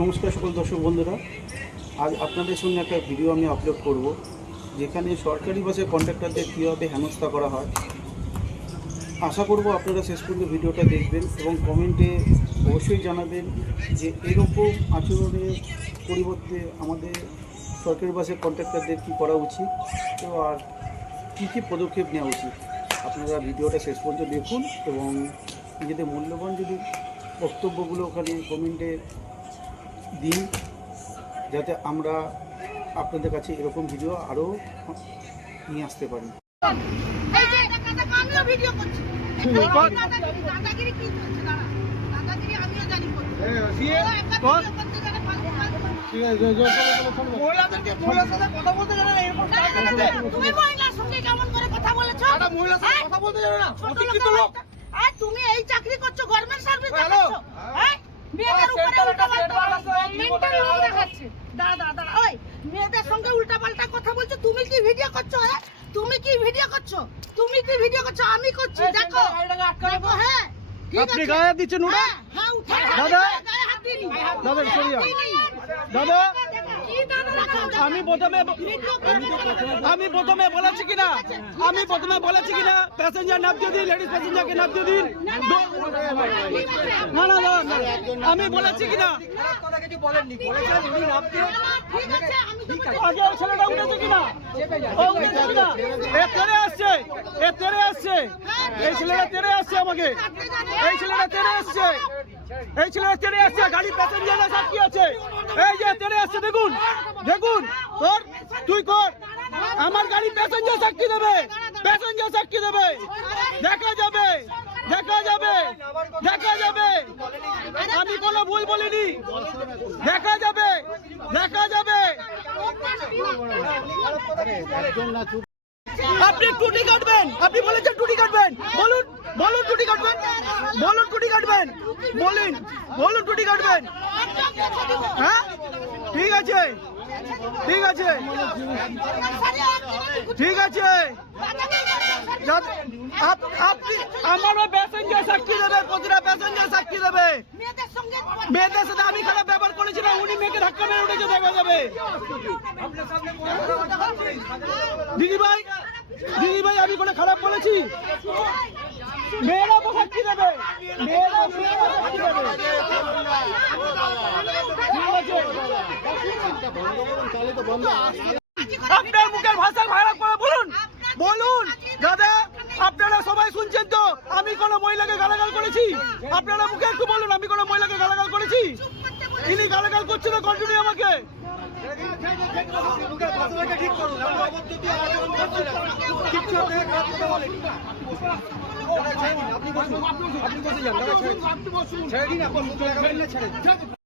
নমস্কার সকল দর্শক বন্ধুরা, আজ আপনাদের সঙ্গে একটা ভিডিও আমি আপলোড করব যেখানে সরকারি বাসের কন্ট্রাক্টরদের কীভাবে হেনস্থা করা হয়। আশা করব আপনারা শেষ পর্যন্ত ভিডিওটা দেখবেন এবং কমেন্টে অবশ্যই জানাবেন যে এরকম আচরণের পরিবর্তে আমাদের সরকারি বাসের কন্ট্রাক্টরদের কী করা উচিত তো আর কী কী পদক্ষেপ নেওয়া উচিত। আপনারা ভিডিওটা শেষ পর্যন্ত দেখুন এবং নিজেদের মূল্যবান যদি বক্তব্যগুলো ওখানে কমেন্টে দিন, যাতে আমরা আপনাদের কাছে এরকম ভিডিও আরও নিয়ে আসতে পারি। তুমি এই চাকরি করছো, গভর্নমেন্ট সার্ভিস করছো, মেয়েদের উপরে মেয়েদের সঙ্গে উল্টাপাল্টা কথা বলছো। তুমি কি ভিডিও করছো? তুমি কি ভিডিও করছো? তুমি কি ভিডিও করছো? আমি করছি, দেখো দেখো। হ্যাঁ, আপনি গায়ে হাত দিচ্ছেন ওটা? হ্যাঁ, উঠা দাদা, গায়ে হাত দিনি দাদা সরিয়া দাদা, কি দাদা রাখো? আমি প্রথমে বলেছি কিনা প্যাসেঞ্জার নামিয়ে দিন, লেডিস প্যাসেঞ্জারকে নামিয়ে দিন। না না না, আমি বলেছি কিনা? আগে ওই ছেলেটা উঠেছে কিনা? তেরে আসছে, এই ছেলেটা তেরে আসছে আমাকে, এই ছেলেটা তেরে আসছে, গাড়ি প্যাসেঞ্জারের সাক্ষী আছে, এই যে তেরে আসছে, দেখুন দেখুন। তোর তুই কর, আমার গাড়ি প্যাসেঞ্জার সাক্ষী দেবে, দেখা যাবে আমি কোনো ভুল বলিনি, দেখা যাবে। আপনি টুটি কাটবেন, আপনি বলেছেন টুটি কাটবেন, বলুন টুটি কাটবেন, বলুন টুটি কাটবেন। হ্যাঁ, ঠিক আছে আপনি আমারও প্যাসেঞ্জার সাক্ষী দেবে, প্রতিটা প্যাসেঞ্জার সাক্ষী দেবে। মেয়েদের সাথে আমি খারাপ ব্যবহার করেছি না, উনি মেয়েকে ধাক্কা মেরে উঠেছে, দেখা যাবে। দিদি ভাই আমি কোনো খারাপ বলেছি? মেয়েরা তো সাক্ষী দেবে, আপনার মুখের ভাষা খারাপ করে বলুন দাদা। আপনারা সবাই শুনছেন তো, আমি কোনো মহিলাকে গালাগাল করেছি? আপনারা মুখে একটু বলুন, আমি কোনো মহিলাকে গালাগাল করেছি? ইনি গালাগাল করছিল কন্টিনিউ আমাকে। আপনি